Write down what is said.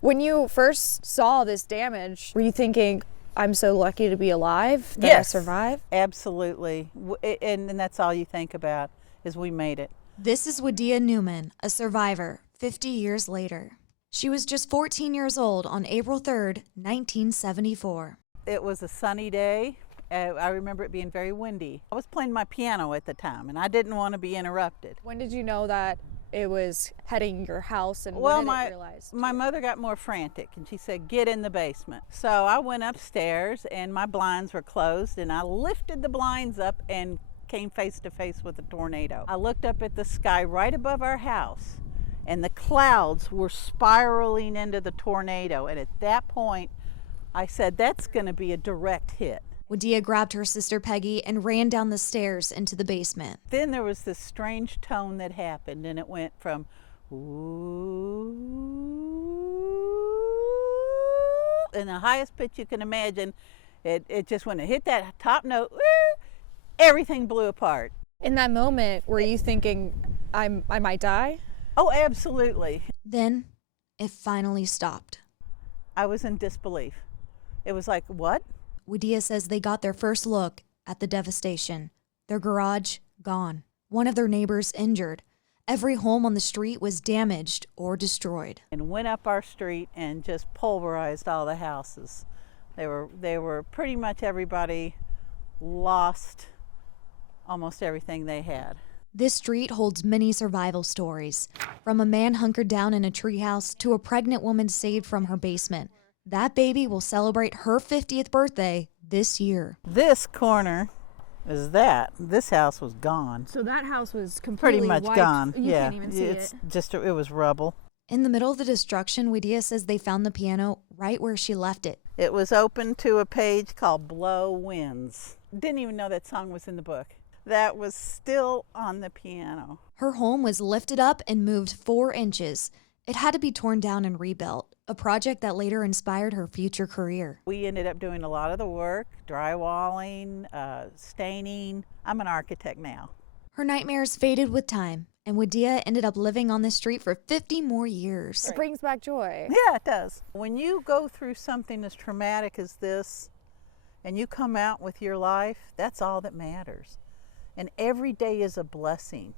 When you first saw this damage, were you thinking, I'm so lucky to be alive that I survived? Absolutely. And that's all you think about is we made it. This is Wadia Newman, a survivor, 50 years later. She was just 14 years old on April 3rd, 1974. It was a sunny day. I remember it being very windy. I was playing my piano at the time, and I didn't want to be interrupted. When did you know that it was heading your house, and Well, when did it realize? my mother got more frantic, and she said, get in the basement. So I went upstairs, and my blinds were closed, and I lifted the blinds up and came face to face with a tornado. I looked up at the sky right above our house, and the clouds were spiraling into the tornado. And at that point, I said, that's going to be a direct hit. Wadia grabbed her sister Peggy and ran down the stairs into the basement. Then there was this strange tone that happened, and it went from ooh, in the highest pitch you can imagine. It just, when it hit that top note, everything blew apart. In that moment, were you thinking, I might die? Oh, absolutely. Then it finally stopped. I was in disbelief. It was like, what? Wadia says they got their first look at the devastation. Their garage gone. One of their neighbors injured. Every home on the street was damaged or destroyed. And went up our street and just pulverized all the houses. They were pretty much, everybody lost almost everything they had. This street holds many survival stories, from a man hunkered down in a treehouse to a pregnant woman saved from her basement. That baby will celebrate her 50th birthday this year. This corner is that. This house was gone. So that house was completely Pretty much wiped. gone. You Yeah, can't even see it's it. just, it was rubble. In the middle of the destruction, Wadia says they found the piano right where she left it. It was open to a page called Blow Winds. Didn't even know that song was in the book. That was still on the piano. Her home was lifted up and moved 4 inches. It had to be torn down and rebuilt, a project that later inspired her future career. We ended up doing a lot of the work, drywalling, staining. I'm an architect now. Her nightmares faded with time, and Wadia ended up living on the street for 50 more years. It brings back joy. Yeah, it does. When you go through something as traumatic as this and you come out with your life, that's all that matters. And every day is a blessing.